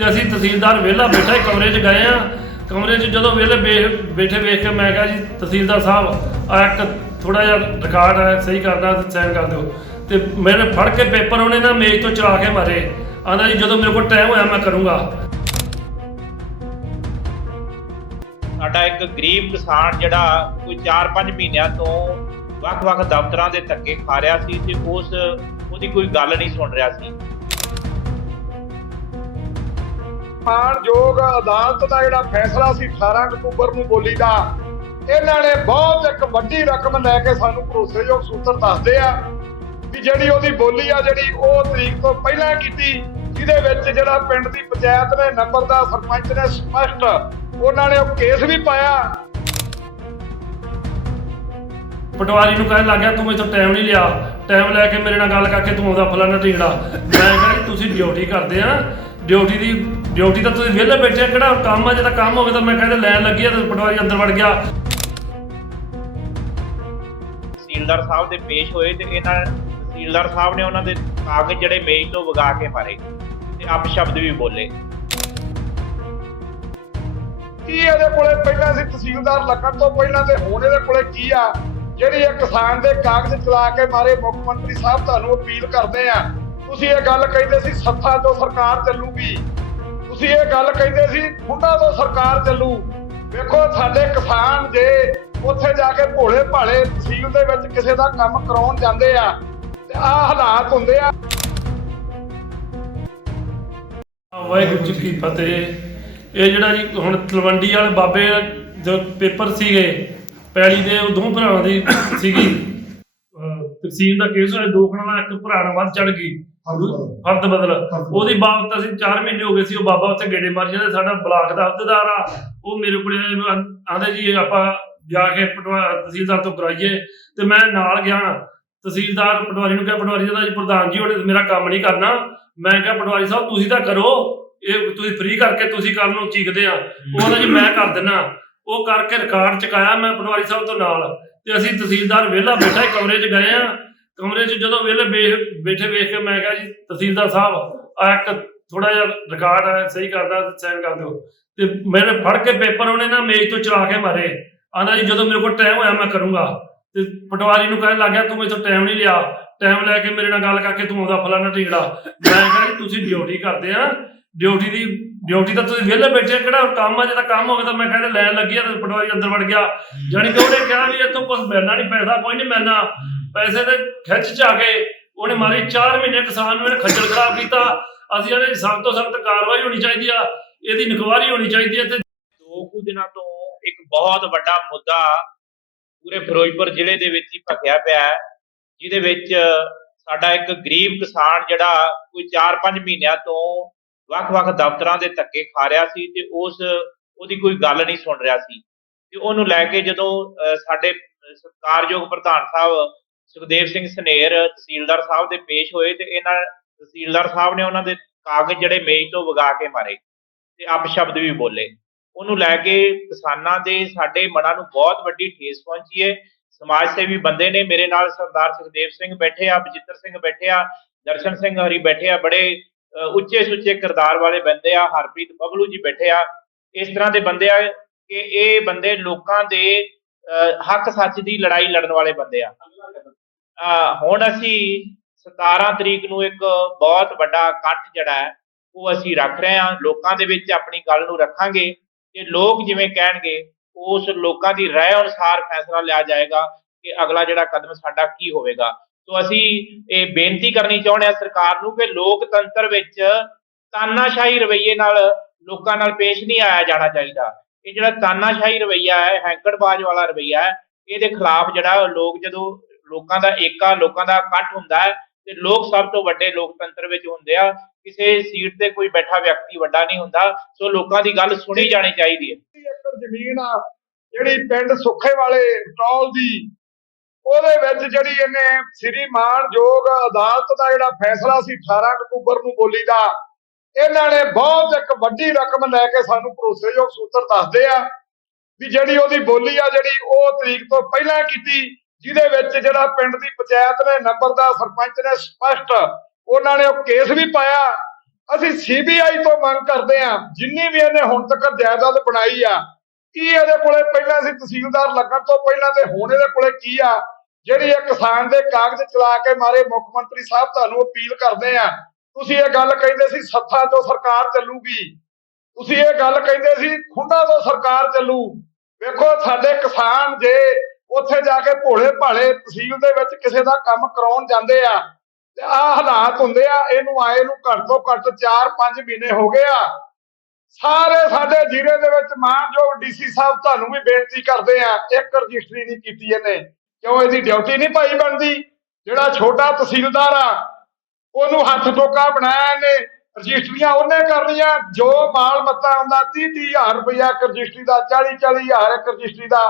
ਤੇ ਅਸੀਂ ਤਹਿਸੀਲਦਾਰ ਵਿਹਲਾ ਬੈਠਾ ਹੀ ਕਮਰੇ 'ਚ ਗਏ ਆ ਕਮਰੇ 'ਚ ਜਦੋਂ ਵਿਹਲੇ ਬੈ- ਬੈਠੇ ਵੇਖ ਕੇ ਮੈਂ ਕਿਹਾ ਜੀ, ਤਹਿਸੀਲਦਾਰ ਸਾਹਿਬ, ਆ ਇੱਕ ਥੋੜਾ ਜਿਹਾ ਰਿਕਾਰਡ ਹੈ ਸਹੀ ਕਰਨਾ ਤੇ ਸਾਈਨ ਕਰ ਦਿਓ। ਤੇ ਮੇਰੇ ਫੜ ਕੇ ਪੇਪਰ ਉਹਨੇ ਨਾ ਮੇਜ਼ ਤੋਂ ਚਲਾ ਕੇ ਮਾਰੇ। ਆਂਦਾ ਜੀ, ਜਦੋਂ ਮੇਰੇ ਕੋਲ ਟਾਈਮ ਹੋਇਆ, ਮੈਂ ਕਰੂੰਗਾ। ਸਾਡਾ ਇੱਕ ਗਰੀਬ ਕਿਸਾਨ ਜਿਹੜਾ ਕੋਈ 4-5 ਮਹੀਨਿਆਂ ਤੋਂ ਵੱਖ-ਵੱਖ ਦਫ਼ਤਰਾਂ ਦੇ ਧੱਕੇ ਖਾ ਰਿਹਾ ਸੀ ਤੇ ਉਸ, ਉਹਦੀ ਕੋਈ ਗੱਲ ਨਹੀਂ ਸੁਣ ਰਿਹਾ ਸੀ। ਮਾਣਯੋਗ ਅਦਾਲਤ ਦਾ ਜਿਹੜਾ ਫੈਸਲਾ ਸੀ 18 ਅਕਤੂਬਰ ਨੂੰ ਬੋਲੀ ਦਾ, ਇਹਨਾਂ ਨੇ ਬਹੁਤ ਇੱਕ ਵੱਡੀ ਰਕਮ ਲੈ ਕੇ ਸਾਨੂੰ ਭਰੋਸੇਯੋਗ ਸੂਤਰ ਦੱਸਦੇ ਆ ਵੀ ਜਿਹੜੀ ਉਹਦੀ ਬੋਲੀ ਆ, ਜਿਹੜੀ ਉਹ ਤਰੀਕ ਤੋਂ ਪਹਿਲਾਂ ਕੀਤੀ, ਜਿਹਦੇ ਵਿੱਚ ਜਿਹੜਾ ਪਿੰਡ ਦੀ ਪੰਚਾਇਤ ਨੇ ਨੰਬਰਦਾਰ ਸਰਪੰਚ ਨੇ ਸਪਸ਼ਟ ਉਹਨਾਂ ਨੇ ਉਹ ਕੇਸ ਵੀ ਪਾਇਆ। ਪਟਵਾਰੀ ਨੂੰ ਕਹਿਣ ਲੱਗ ਗਿਆ, ਤੂੰ ਮੈਥੋਂ ਟਾਈਮ ਨਹੀਂ ਲਿਆ। ਟਾਈਮ ਲੈ ਕੇ ਮੇਰੇ ਨਾਲ ਗੱਲ ਕਰਕੇ ਤੂੰ ਆਉਂਦਾ ਫਲਾਣਾ ਢੀਂਗੜਾ। ਮੈਂ ਕਿਹਾ ਤੁਸੀਂ ਡਿਊਟੀ ਕਰਦੇ ਆ। ਡਿਊਟੀ ਦੀ ਡਿਊਟੀ ਤਾਂ ਤੁਸੀਂ ਵਿਹਲੇ ਬੈਠੇ ਆ ਕਿਹੜਾ ਕੰਮ ਆ ਜੇ ਤਾਂ ਕੰਮ ਹੋਵੇ ਤਾਂ ਮੈਂ ਕਹਿੰਦਾ ਲੈਣ ਲੱਗੀ ਆ ਤੇ ਪਟਵਾਰੀ ਅੰਦਰ ਵੜ ਗਿਆ। ਤਹਿਸੀਲਦਾਰ ਸਾਹਿਬ ਦੇ ਪੇਸ਼ ਹੋਏ ਤੇ ਇਹਨਾਂ ਤਹਿਸੀਲਦਾਰ ਸਾਹਿਬ ਨੇ ਉਹਨਾਂ ਦੇ ਕਾਗਜ਼ ਜਿਹੜੇ ਮੇਜ਼ ਤੋਂ ਵਗਾ ਕੇ ਮਾਰੇ ਤੇ ਅਪਸ਼ਬਦ ਵੀ ਬੋਲੇ। ਕੀ ਇਹਦੇ ਕੋਲੇ ਪਹਿਲਾਂ ਸੀ? ਤਹਿਸੀਲਦਾਰ ਲੱਗਣ ਤੋਂ ਪਹਿਲਾਂ ਤੇ ਹੁਣ ਇਹਦੇ ਕੋਲੇ ਕੀ ਆ? ਜਿਹੜੀ ਇਹ ਕਿਸਾਨ ਦੇ ਕਾਗਜ਼ ਚਲਾ ਕੇ ਮਾਰੇ ਮੁੱਖ ਮੰਤਰੀ ਸਾਹਿਬ ਤੁਹਾਨੂੰ ਅਪੀਲ ਕਰਦੇ ਆ। ਤੁਸੀਂ ਇਹ ਗੱਲ ਕਹਿੰਦੇ ਸੀ ਸੱਥਾ ਤੋਂ ਸਰਕਾਰ ਚੱਲੂਗੀ। ਤੁਸੀਂ ਇਹ ਗੱਲ ਕਹਿੰਦੇ ਸੀ ਮੁੰਡਾ ਤੋਂ ਸਰਕਾਰ ਚੱਲੂ। ਵੇਖੋ ਸਾਡੇ ਕਿਸਾਨ ਜੇ ਉੱਥੇ ਜਾ ਕੇ ਭੋਲੇ ਭਾਲੇ ਤਹਿਸੀਲ ਦੇ ਵਿੱਚ ਕਿਸੇ ਦਾ ਕੰਮ ਕਰਾਉਣ ਜਾਂਦੇ ਆ, ਤੇ ਆਹ ਹਾਲਾਤ ਹੁੰਦੇ ਆ। ਵਾਹਿਗੁਰੂ ਜੀ ਕੀ ਫਤਿਹ। ਇਹ ਜਿਹੜਾ ਜੀ ਹੁਣ ਤਲਵੰਡੀ ਵਾਲੇ ਬਾਬੇ ਜੋ ਪੇਪਰ ਸੀਗੇ, ਪੈਲੀ ਦੇ ਉਹ ਦੋ ਭਰਾਵਾਂ ਦੀ ਸੀਗੀ। ਅਹ ਤਕਸੀਮ ਦਾ ਕੇਸ ਹੋਇਆ, ਦੋ ਖਣਾ ਇੱਕ ਭਰਾ ਨਾਲ ਵੱਧ ਚੜ ਗਈ। ਫਰਦ ਬਦਲ ਉਹਦੀ ਬਾਬਤ ਅਸੀਂ 4 ਮਹੀਨੇ ਹੋ ਗਏ ਸੀ, ਉਹ ਬਾਬਾ ਉੱਥੇ ਗੇੜੇ ਮਾਰੀ ਜਾਂਦੇ, ਸਾਡਾ ਬਲਾਕ ਦਾ ਅਹੁਦੇਦਾਰ ਆ। ਉਹ ਮੇਰੇ ਕੋਲੇ ਆਂਦੇ ਜੀ, ਆਪਾਂ ਜਾ ਕੇ ਤਹਿਸੀਲਦਾਰ ਤੋਂ ਕਰਾਈਏ। ਤੇ ਮੈਂ ਨਾਲ ਗਿਆ। ਤਹਿਸੀਲਦਾਰ ਪਟਵਾਰੀ ਨੂੰ ਕਿਹਾ, ਪਟਵਾਰੀ ਦਾ ਜੀ ਪ੍ਰਧਾਨ ਜੀ ਉਹਨੇ ਮੇਰਾ ਕੰਮ ਨਹੀਂ ਕਰਨਾ। ਮੈਂ ਕਿਹਾ, ਪਟਵਾਰੀ ਸਾਹਿਬ, ਤੁਸੀਂ ਤਾਂ ਕਰੋ। ਇਹ ਤੁਸੀਂ ਫ੍ਰੀ ਕਰਕੇ ਤੁਸੀਂ ਕਰਨ ਨੂੰ ਚੀਕਦੇ ਆ। ਉਹ ਜੀ, ਮੈਂ ਕਰ ਦਿੰਨਾ। ਉਹ ਕਰਕੇ ਰਿਕਾਰਡ ਚਕਾਇਆ ਮੈਂ ਪਟਵਾਰੀ ਸਾਹਿਬ ਤੋਂ ਨਾਲ। ਤੇ ਅਸੀਂ ਤਹਿਸੀਲਦਾਰ ਵਿਹਲਾ ਬੈਠਾ ਕਮਰੇ 'ਚ ਗਏ ਆ। ਕਮਰੇ 'ਚ ਜਦੋਂ ਵਿਹਲੇ ਬੈਠੇ ਵੇਖ ਕੇ ਮੈਂ ਕਿਹਾ ਜੀ ਤਹਿਸੀਲਦਾਰ ਸਾਹਿਬ ਆ ਇੱਕ ਥੋੜਾ ਜਿਹਾ ਰਿਕਾਰਡ ਹੈ ਸਹੀ ਕਰਨਾ ਸਾਈਨ ਕਰ ਦਿਓ। ਤੇ ਮੇਰੇ ਫੜ ਕੇ ਪੇਪਰ ਉਹਨੇ ਨਾ ਮੇਜ਼ ਤੋਂ ਚਲਾ ਕੇ ਮਾਰੇ। ਆਂਦਾ ਜੀ ਜਦੋਂ ਮੇਰੇ ਕੋਲ ਟਾਈਮ ਹੋਇਆ ਮੈਂ ਕਰੂੰਗਾ। ਤੇ ਪਟਵਾਰੀ ਨੂੰ ਕਹਿਣ ਲੱਗ ਤੂੰ ਮੈਥੋਂ ਟਾਈਮ ਨਹੀਂ ਲਿਆ। ਟਾਈਮ ਲੈ ਕੇ ਮੇਰੇ ਨਾਲ ਗੱਲ ਕਰਕੇ ਤੂੰ ਆਉਂਦਾ ਫਲਾਣਾ ਢੀਂਗੜਾ। ਮੈਂ ਕਿਹਾ ਜੀ ਤੁਸੀਂ ਡਿਊਟੀ ਕਰਦੇ ਆ। ਡਿਊਟੀ ਦੀ ਡਿਊਟੀ ਤਾਂ ਤੁਸੀਂ ਵਿਹਲੇ ਬੈਠੇ ਆ, ਕਿਹੜਾ ਕੰਮ ਆ? ਜੇ ਤਾਂ ਕੰਮ ਹੋਵੇ ਤਾਂ ਮੈਂ ਕਹਿੰਦਾ ਲੈਣ ਲੱਗੀ ਆ ਤੇ ਪਟਵਾਰੀ ਅੰਦਰ ਵੜ ਗਿਆ। ਜਾਣੀ ਕਿ ਉਹਨੇ ਕਿਹਾ ਵੀ ਇੱਥੋਂ ਕੁਝ ਮਿਲਣਾ ਨਹੀਂ ਪੈਸਾ ਕੋਈ ਨਹੀਂ ਮਿਲਣਾ। ਪੈਸੇ ਦੇ ਖਿੱਚ ਚ ਆ ਕੇ ਉਹਨੇ ਮਾਰੇ 4 ਮਹੀਨੇ ਕਿਸਾਨ ਨੂੰ ਇਹਨੇ ਖੱਜਲ ਖਰਾਬ ਕੀਤਾ। ਅਸੀਂ ਇਹਨੇ ਸਖਤ ਤੋਂ ਸਖਤ ਕਾਰਵਾਈ ਹੋਣੀ ਚਾਹੀਦੀ ਆ ਇਹਦੀ ਨਿਗਵਾਰੀ ਹੋਣੀ ਚਾਹੀਦੀ ਹੈ ਤੇ ਦੋ ਕੁ ਦਿਨਾਂ ਤੋਂ ਇੱਕ ਬਹੁਤ ਵੱਡਾ ਮੁੱਦਾ ਪੂਰੇ ਫਿਰੋਜ਼ਪੁਰ ਜ਼ਿਲ੍ਹੇ ਦੇ ਵਿੱਚ ਹੀ ਭਖਿਆ ਪਿਆ ਹੈ ਜਿਹਦੇ ਵਿੱਚ ਸਾਡਾ ਇੱਕ ਗਰੀਬ ਕਿਸਾਨ ਜਿਹੜਾ ਕੋਈ 4-5 ਮਹੀਨਿਆਂ ਤੋਂ ਵੱਖ-ਵੱਖ ਦਫ਼ਤਰਾਂ ਦੇ ਧੱਕੇ ਖਾ ਰਿਹਾ ਸੀ ਤੇ ਉਸ ਉਹਦੀ ਕੋਈ ਗੱਲ ਨਹੀਂ ਸੁਣ ਰਿਹਾ ਸੀ। ਤੇ ਉਹਨੂੰ ਲੈ ਕੇ ਜਦੋਂ ਅਹ, ਸਾਡੇ ਸਤਿਕਾਰਯੋਗ ਪ੍ਰਧਾਨ ਸਾਹਿਬ ਸੁਖਦੇਵ ਸਿੰਘ ਸਨੇਰ ਤਹਿਸੀਲਦਾਰ ਸਾਹਿਬ ਦੇ ਪੇਸ਼ ਹੋਏ ਤੇ ਇਹਨਾਂ ਤਹਿਸੀਲਦਾਰ ਸਾਹਿਬ ਨੇ ਉਹਨਾਂ ਦੇ ਕਾਗਜ਼ ਜਿਹੜੇ ਮੇਜ਼ ਤੋਂ ਵਗਾ ਕੇ ਮਾਰੇ ਤੇ ਅਪਸ਼ਬਦ ਵੀ ਬੋਲੇ। ਉਹਨੂੰ ਲੈ ਕੇ ਕਿਸਾਨਾਂ ਦੇ ਸਾਡੇ ਮਨਾਂ ਨੂੰ ਬਹੁਤ ਵੱਡੀ ਠੇਸ ਪਹੁੰਚੀ ਹੈ ਸਮਾਜ ਸੇਵੀ ਬੰਦੇ ਨੇ ਮੇਰੇ ਨਾਲ ਸਰਦਾਰ ਸੁਖਦੇਵ ਸਿੰਘ ਬੈਠੇ ਆ ਬਜਿੱਤਰ ਸਿੰਘ ਬੈਠੇ ਆ ਦਰਸ਼ਨ ਸਿੰਘ ਹਰੀ ਬੈਠੇ ਆ ਬੜੇ ਉੱਚੇ ਸੁੱਚੇ ਕਿਰਦਾਰ ਵਾਲੇ ਬੰਦੇ ਆ ਹਰਪ੍ਰੀਤ ਬਬਲੂ ਜੀ ਬੈਠੇ ਆ। ਇਸ ਤਰ੍ਹਾਂ ਦੇ ਬੰਦੇ ਆ ਕਿ ਇਹ ਬੰਦੇ ਲੋਕਾਂ ਦੇ ਅ, ਹੱਕ ਸੱਚ ਦੀ ਲੜਾਈ ਲੜਨ ਵਾਲੇ ਬੰਦੇ ਆ। ਹੁਣ ਅਸੀਂ 17 ਤਰੀਕ ਨੂੰ ਇੱਕ ਬਹੁਤ ਵੱਡਾ ਇਕੱਠ ਜਿਹੜਾ ਹੈ, ਉਹ ਅਸੀਂ ਰੱਖ ਰਹੇ ਹਾਂ। ਲੋਕਾਂ ਦੇ ਵਿੱਚ ਆਪਣੀ ਗੱਲ ਨੂੰ ਰੱਖਾਂਗੇ ਤੇ ਲੋਕ ਜਿਵੇਂ ਕਹਿਣਗੇ, ਉਸ ਲੋਕਾਂ ਦੀ ਰਾਏ ਅਨੁਸਾਰ ਫੈਸਲਾ ਲਿਆ ਜਾਏਗਾ ਕਿ ਅਗਲਾ ਜਿਹੜਾ ਕਦਮ ਸਾਡਾ ਕੀ ਹੋਵੇਗਾ। ਸੋ ਅਸੀਂ ਇਹ ਬੇਨਤੀ ਕਰਨੀ ਚਾਹੁੰਦੇ ਹਾਂ ਸਰਕਾਰ ਨੂੰ ਕਿ ਲੋਕਤੰਤਰ ਵਿੱਚ ਤਾਨਾਸ਼ਾਹੀ ਰਵੱਈਏ ਨਾਲ ਲੋਕਾਂ ਨਾਲ ਪੇਸ਼ ਨਹੀਂ ਆਇਆ ਜਾਣਾ ਚਾਹੀਦਾ। ਇਹ ਜਿਹੜਾ ਤਾਨਾਸ਼ਾਹੀ ਰਵੱਈਆ ਹੈ, ਹੈਂਕੜਬਾਜ਼ ਵਾਲਾ ਰਵੱਈਆ ਹੈ, ਇਹਦੇ ਖਿਲਾਫ ਜਿਹੜਾ ਲੋਕ ਜਦੋਂ ਲੋਕਾਂ ਦਾ ਏਕਾ, ਲੋਕਾਂ ਦਾ ਇਕੱਠ ਹੁੰਦਾ ਹੈ ਤੇ ਲੋਕ ਸਭ ਤੋਂ ਵੱਡੇ ਲੋਕਤੰਤਰ ਵਿੱਚ ਹੁੰਦੇ ਆ। ਕਿਸੇ ਸੀਟ ਤੇ ਕੋਈ ਬੈਠਾ ਵਿਅਕਤੀ ਵੱਡਾ ਨਹੀਂ ਹੁੰਦਾ, ਸੋ ਲੋਕਾਂ ਦੀ ਗੱਲ ਸੁਣੀ ਜਾਣੀ ਚਾਹੀਦੀ ਹੈ। ਏਕੜ ਜ਼ਮੀਨ ਆ, ਜਿਹੜੀ ਪਿੰਡ ਸੁੱਖੇ ਵਾਲੇ ਟੌਲ ਦੀ, ਉਹਦੇ ਵਿੱਚ ਜਿਹੜੀ ਇਹਨੇ ਸ੍ਰੀ ਮਾਨਯੋਗ ਅਦਾਲਤ ਦਾ ਜਿਹੜਾ ਫੈਸਲਾ ਸੀ 18 ਅਕਤੂਬਰ ਨੂੰ ਬੋਲੀ ਦਾ, ਇਹਨਾਂ ਨੇ ਬਹੁਤ ਇੱਕ ਵੱਡੀ ਰਕਮ ਲੈ ਕੇ ਸਾਨੂੰ ਭਰੋਸੇਯੋਗ ਸੂਤਰ ਦੱਸਦੇ ਆ ਵੀ ਜਿਹੜੀ ਉਹਦੀ ਬੋਲੀ ਆ, ਜਿਹੜੀ ਉਹ ਤਰੀਕ ਤੋਂ ਪਹਿਲਾਂ ਕੀਤੀ ਜਿਹਦੇ ਵਿੱਚ ਜਿਹੜਾ ਪਿੰਡ ਦੀ ਪੰਚਾਇਤ ਨੇ ਨੰਬਰਦਾਰ ਸਰਪੰਚ ਨੇ ਸਪਸ਼ਟ ਉਹਨਾਂ ਨੇ ਉਹ ਕੇਸ ਵੀ ਪਾਇਆ। ਅਸੀਂ ਸੀਬੀਆਈ ਤੋਂ ਮੰਗ ਕਰਦੇ ਆ ਜਿੰਨੀ ਵੀ ਇਹਨੇ ਹੁਣ ਤੱਕ ਜਾਇਦਾਦ ਬਣਾਈ ਆ, ਕੀ ਇਹਦੇ ਕੋਲੇ ਪਹਿਲਾਂ ਸੀ ਤਹਿਸੀਲਦਾਰ ਲੱਗਣ ਤੋਂ ਪਹਿਲਾਂ ਤੇ ਹੁਣ ਇਹਦੇ ਕੋਲੇ ਕੀ ਆ? ਜਿਹੜੀ ਇਹ ਕਿਸਾਨ ਦੇ ਕਾਗਜ਼ ਚਲਾ ਕੇ ਮਾਰੇ ਮੁੱਖ ਮੰਤਰੀ ਸਾਹਿਬ, ਤੁਹਾਨੂੰ ਅਪੀਲ ਕਰਦੇ ਆ ਤੁਸੀਂ ਇਹ ਗੱਲ ਕਹਿੰਦੇ ਸੀ ਸੱਥਾ ਤੋਂ ਸਰਕਾਰ ਚੱਲੂਗੀ। ਤੁਸੀਂ ਇਹ ਗੱਲ ਕਹਿੰਦੇ ਸੀ, ਖੁੰਡਾ ਤੋਂ ਸਰਕਾਰ ਚੱਲੂ। ਵੇਖੋ, ਸਾਡੇ ਕਿਸਾਨ ਜੇ ਉੱਥੇ ਜਾ ਕੇ ਭੋਲੇ ਭਾਲੇ ਤਹਿਸੀਲ ਦੇ ਵਿੱਚ ਕਿਸੇ ਦਾ ਕੰਮ ਕਰਾਉਣ ਜਾਂਦੇ ਆ ਤੇ ਆਹ ਹਾਲਾਤ ਹੁੰਦੇ ਆ, ਇਹਨੂੰ ਆਏ ਨੂੰ ਘੱਟ ਤੋਂ ਘੱਟ 4-5 ਮਹੀਨੇ ਹੋ ਗਏ ਆ। ਸਾਰੇ ਸਾਡੇ ਜ਼ਿਲ੍ਹੇ ਦੇ ਵਿੱਚ ਮਾਨਯੋਗ ਡੀਸੀ ਸਾਹਿਬ ਤੁਹਾਨੂੰ ਵੀ ਬੇਨਤੀ ਕਰਦੇ ਆ, ਇੱਕ ਰਜਿਸਟਰੀ ਨਹੀਂ ਕੀਤੀ ਇਹਨੇ। ਕਿਉਂ ਇਹਦੀ ਡਿਊਟੀ ਨਹੀਂ ਭਾਈ ਬਣਦੀ? ਜਿਹੜਾ ਛੋਟਾ ਤਹਿਸੀਲਦਾਰ ਆ, ਉਹਨੂੰ ਹੱਥ ਟੋਕਾ ਬਣਾਇਆ ਇਹਨੇ, ਰਜਿਸਟਰੀਆਂ ਉਹਨੇ ਕਰਨੀਆਂ, ਜੋ ਮਾਲ ਮੱਤਾ ਆਉਂਦਾ 30 ਹਜ਼ਾਰ ਰੁਪਇਆ ਇੱਕ ਰਜਿਸਟਰੀ ਦਾ 40 40 ਹਜ਼ਾਰ ਇੱਕ ਰਜਿਸਟਰੀ ਦਾ